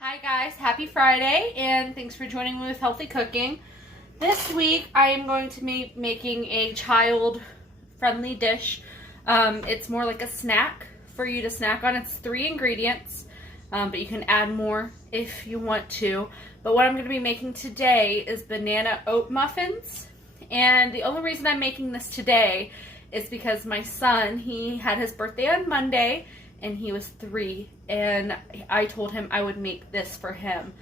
Hi guys, happy Friday and thanks for joining me with Healthy Cooking. This week I am going to be making a child-friendly dish. It's more like a snack for you to snack on. It's 3 ingredients, but you can add more if you want to. But what I'm going to be making today is banana oat muffins. And the only reason I'm making this today is because my son, he had his birthday on Monday and he was 3, and I told him I would make this for him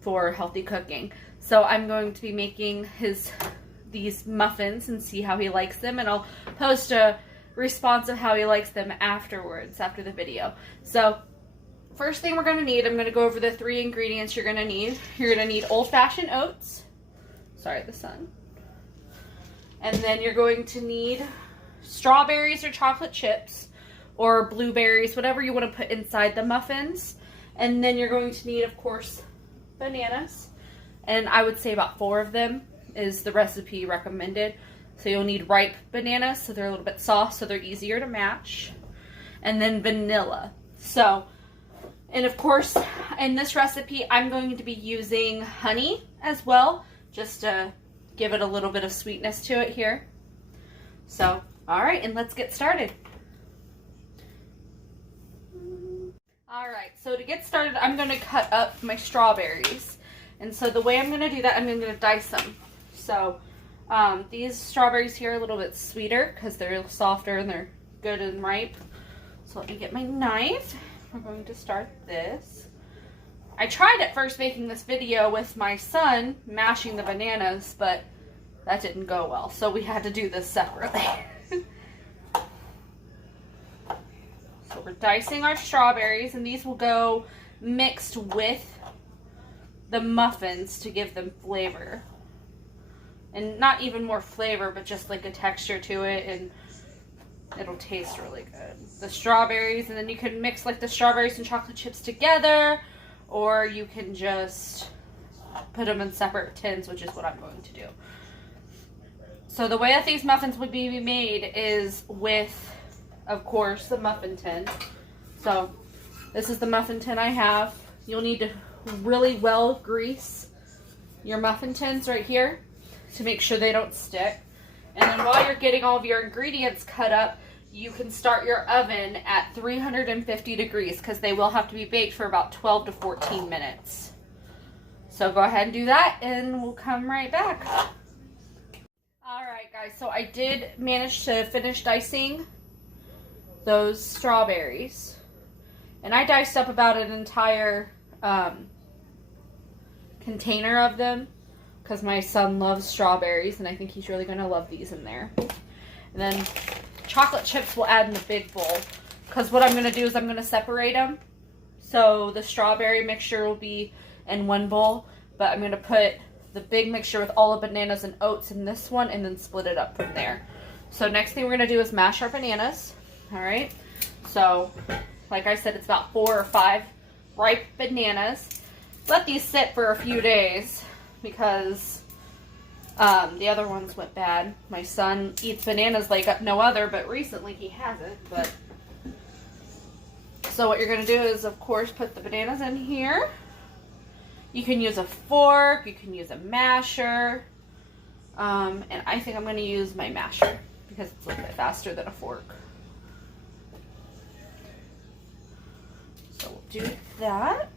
for healthy cooking. So I'm going to be making these muffins and see how he likes them, and I'll post a response of how he likes them afterwards, after the video. So first thing we're going to need, I'm going to go over the 3 ingredients you're going to need. You're going to need old-fashioned oats. Sorry, the sun. And then you're going to need strawberries or chocolate chips, or blueberries, whatever you want to put inside the muffins. And then you're going to need, of course, bananas. And I would say about 4 of them is the recipe recommended. So you'll need ripe bananas, so they're a little bit soft, so they're easier to match. And then vanilla. So, and of course, in this recipe, I'm going to be using honey as well, just to give it a little bit of sweetness to it here. So, all right, and let's get started. Alright, so to get started, I'm going to cut up my strawberries. And so the way I'm going to do that, I'm going to dice them. So these strawberries here are a little bit sweeter because they're softer and they're good and ripe. So let me get my knife. We're going to start this. I tried at first making this video with my son mashing the bananas, but that didn't go well. So we had to do this separately. So we're dicing our strawberries, and these will go mixed with the muffins to give them flavor. And not even more flavor, but just like a texture to it, and it'll taste really good. The strawberries, and then you can mix like the strawberries and chocolate chips together, or you can just put them in separate tins, which is what I'm going to do. So the way that these muffins would be made is with, of course, the muffin tin. So this is the muffin tin I have. You'll need to really well grease your muffin tins right here to make sure they don't stick. And then while you're getting all of your ingredients cut up, you can start your oven at 350 degrees because they will have to be baked for about 12 to 14 minutes. So go ahead and do that and we'll come right back. Alright guys, so I did manage to finish dicing those strawberries, and I diced up about an entire container of them because my son loves strawberries and I think he's really going to love these in there. And then chocolate chips we'll add in the big bowl because what I'm going to do is I'm going to separate them. So the strawberry mixture will be in one bowl, but I'm going to put the big mixture with all the bananas and oats in this one and then split it up from there. So next thing we're going to do is mash our bananas. Alright, so like I said, it's about 4 or 5 ripe bananas. Let these sit for a few days because the other ones went bad. My son eats bananas like no other, but recently he hasn't. But so what you're going to do is, of course, put the bananas in here. You can use a fork, you can use a masher, and I think I'm going to use my masher because it's a little bit faster than a fork. So we'll do that.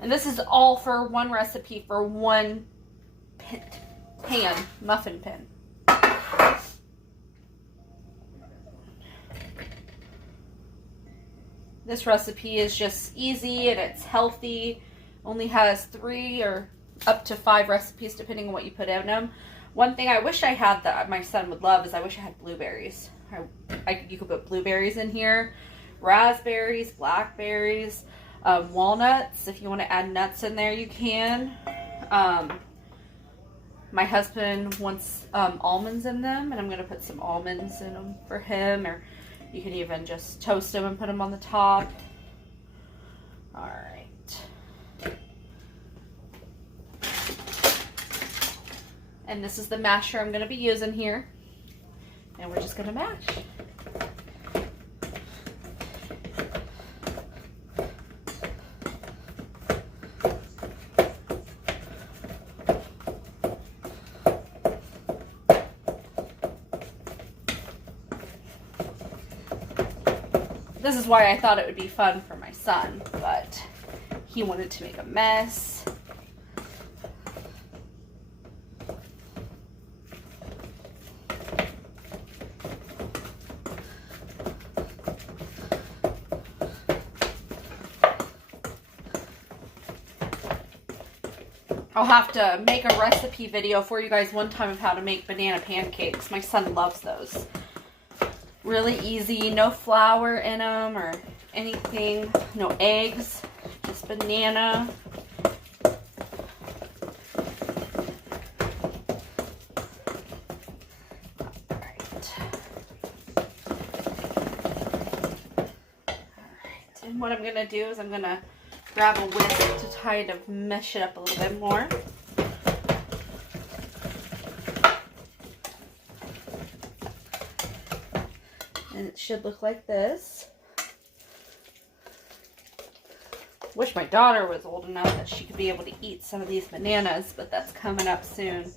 And this is all for one recipe for one muffin pan. This recipe is just easy and it's healthy. Only has 3 or up to 5 recipes depending on what you put in them. One thing I wish I had that my son would love is I wish I had blueberries. You could put blueberries in here, raspberries, blackberries, walnuts. If you want to add nuts in there, you can. My husband wants almonds in them, and I'm going to put some almonds in them for him, or you can even just toast them and put them on the top. All right. And this is the masher I'm going to be using here. And we're just going to mash. This is why I thought it would be fun for my son, but he wanted to make a mess. I'll have to make a recipe video for you guys one time of how to make banana pancakes. My son loves those. Really easy, no flour in them or anything, no eggs, just banana. Alright. And what I'm going to do is I'm going to grab a whisk to kind of mesh it up a little bit more. And it should look like this. Wish my daughter was old enough that she could be able to eat some of these bananas, but that's coming up soon.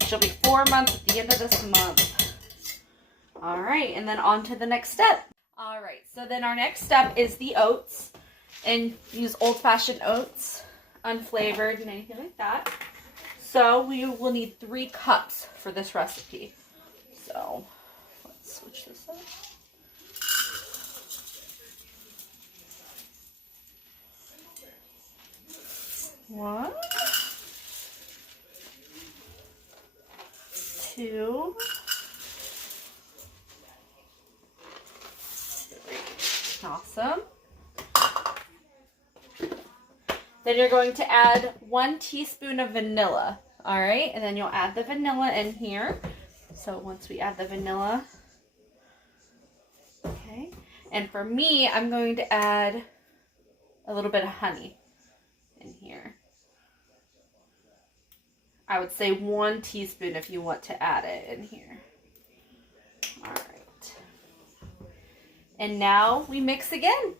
She'll be 4 months at the end of this month. Alright, and then on to the next step. Alright, so then our next step is the oats. And use old-fashioned oats, unflavored and anything like that. So we will need 3 cups for this recipe. So let's switch this up. One, 2, 3. Awesome. Then you're going to add 1 teaspoon of vanilla. All right, and then you'll add the vanilla in here. So once we add the vanilla, okay. And for me, I'm going to add a little bit of honey in here. I would say 1 teaspoon if you want to add it in here. All right. And now we mix again.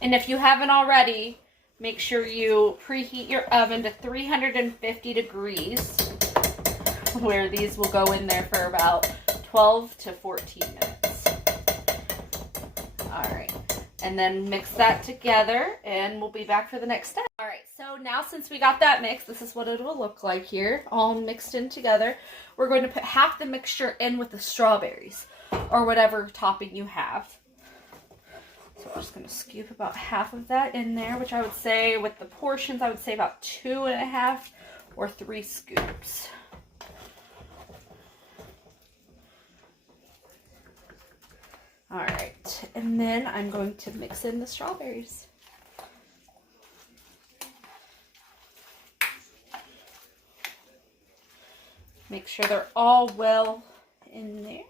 And if you haven't already, make sure you preheat your oven to 350 degrees, where these will go in there for about 12 to 14 minutes. All right, and then mix that together, and we'll be back for the next step. All right, so now since we got that mixed, this is what it will look like here, all mixed in together. We're going to put half the mixture in with the strawberries, or whatever topping you have. So I'm just going to scoop about half of that in there, which I would say with the portions, I would say about 2.5 or 3 scoops. All right, and then I'm going to mix in the strawberries. Make sure they're all well in there.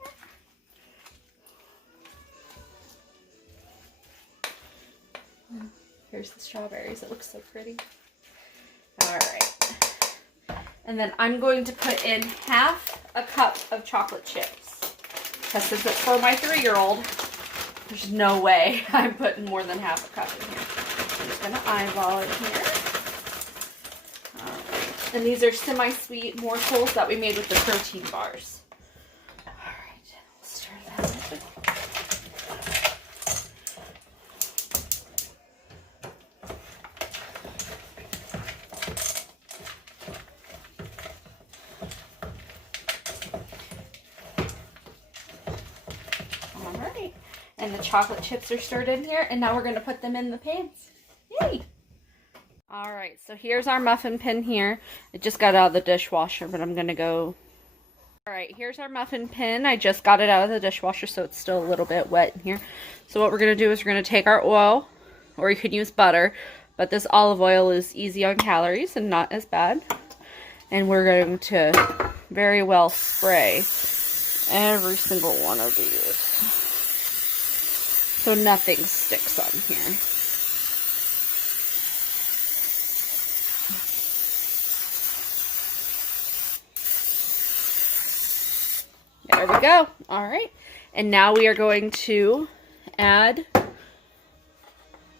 Here's the strawberries. It looks so pretty. All right. And then I'm going to put in half a cup of chocolate chips. Because since it's for my 3-year-old, there's no way I'm putting more than half a cup in here. I'm just going to eyeball it here. All right. And these are semi-sweet morsels that we made with the protein bars. All right. We'll stir that up. And the chocolate chips are stirred in here, and now we're going to put them in the pans. Yay! Alright, so here's our muffin pan here. It just got out of the dishwasher, but I'm going to go... Alright, here's our muffin pan. I just got it out of the dishwasher, so it's still a little bit wet in here. So what we're going to do is we're going to take our oil, or you could use butter, but this olive oil is easy on calories and not as bad. And we're going to very well spray every single one of these so nothing sticks on here. There we go. All right. And now we are going to add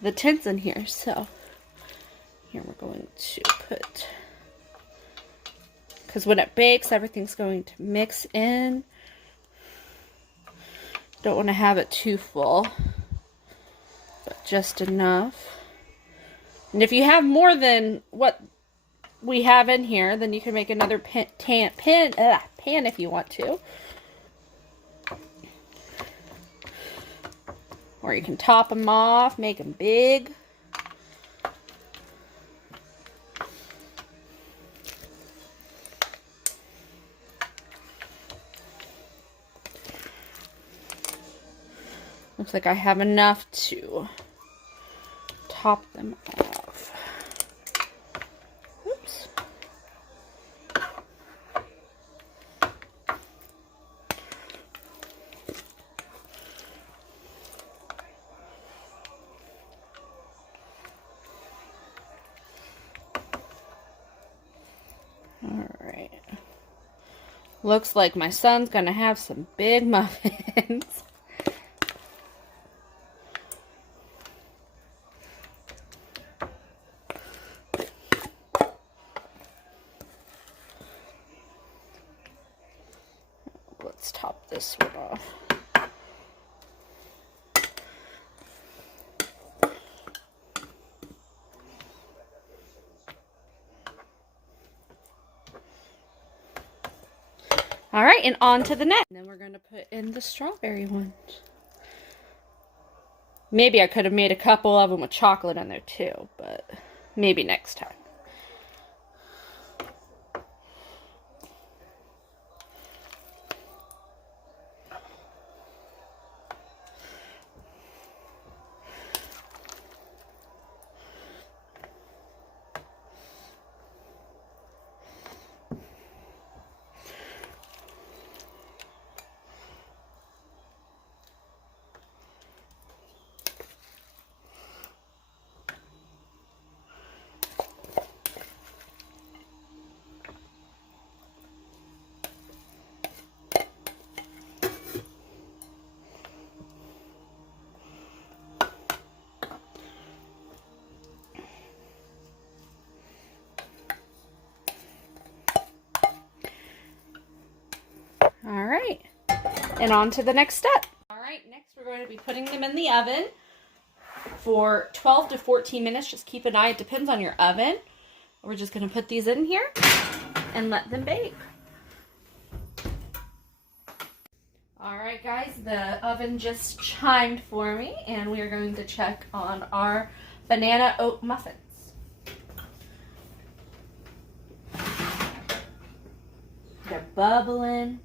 the tints in here. So here we're going to put, because when it bakes, everything's going to mix in. Don't want to have it too full, but just enough. And if you have more than what we have in here, then you can make another pan if you want to. Or you can top them off, make them big. Looks like I have enough to top them off. Oops. Alright. Looks like my son's gonna have some big muffins. Let's top this one off. All right, and on to the next. And then we're going to put in the strawberry ones. Maybe I could have made a couple of them with chocolate in there too, but maybe next time. All right, and on to the next step. All right, next we're going to be putting them in the oven for 12 to 14 minutes. Just keep an eye, it depends on your oven. We're just going to put these in here and let them bake. All right, guys, the oven just chimed for me, and we are going to check on our banana oat muffins. They're bubbling.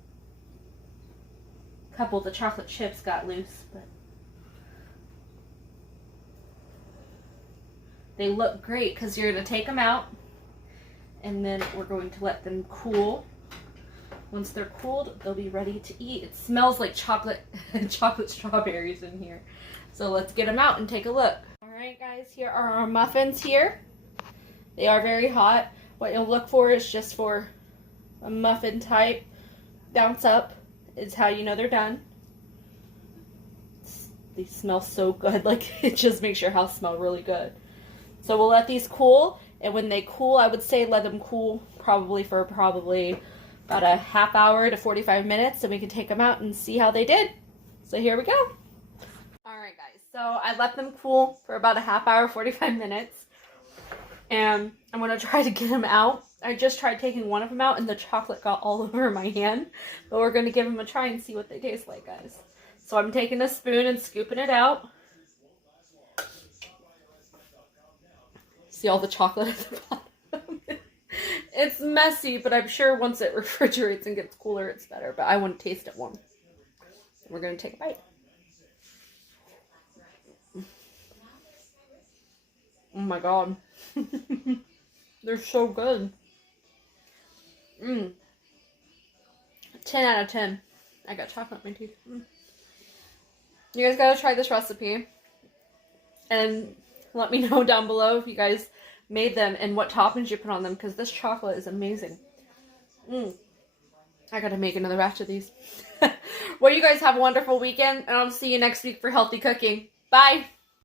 A couple of the chocolate chips got loose, but they look great because you're going to take them out and then we're going to let them cool. Once they're cooled, they'll be ready to eat. It smells like chocolate strawberries in here. So let's get them out and take a look. All right, guys, here are our muffins here. They are very hot. What you'll look for is just for a muffin type bounce up is how you know they're done. They smell so good. Like, it just makes your house smell really good. So we'll let these cool, and when they cool, I would say let them cool probably for about a half hour to 45 minutes, and we can take them out and see how they did. So here we go. All right, guys, so I let them cool for about a half hour, 45 minutes, and I'm gonna try to get them out. I just tried taking one of them out and the chocolate got all over my hand, but we're gonna give them a try and see what they taste like, guys. So I'm taking a spoon and scooping it out. See all the chocolate at the bottom? It's messy, but I'm sure once it refrigerates and gets cooler, it's better. But I want to taste it warm. We're going to take a bite. Oh my god. They're so good. 10 out of 10. I got chocolate in my teeth. You guys gotta try this recipe. And let me know down below if you guys made them and what toppings you put on them, because this chocolate is amazing. I gotta make another batch of these. Well, you guys have a wonderful weekend, and I'll see you next week for healthy cooking. Bye!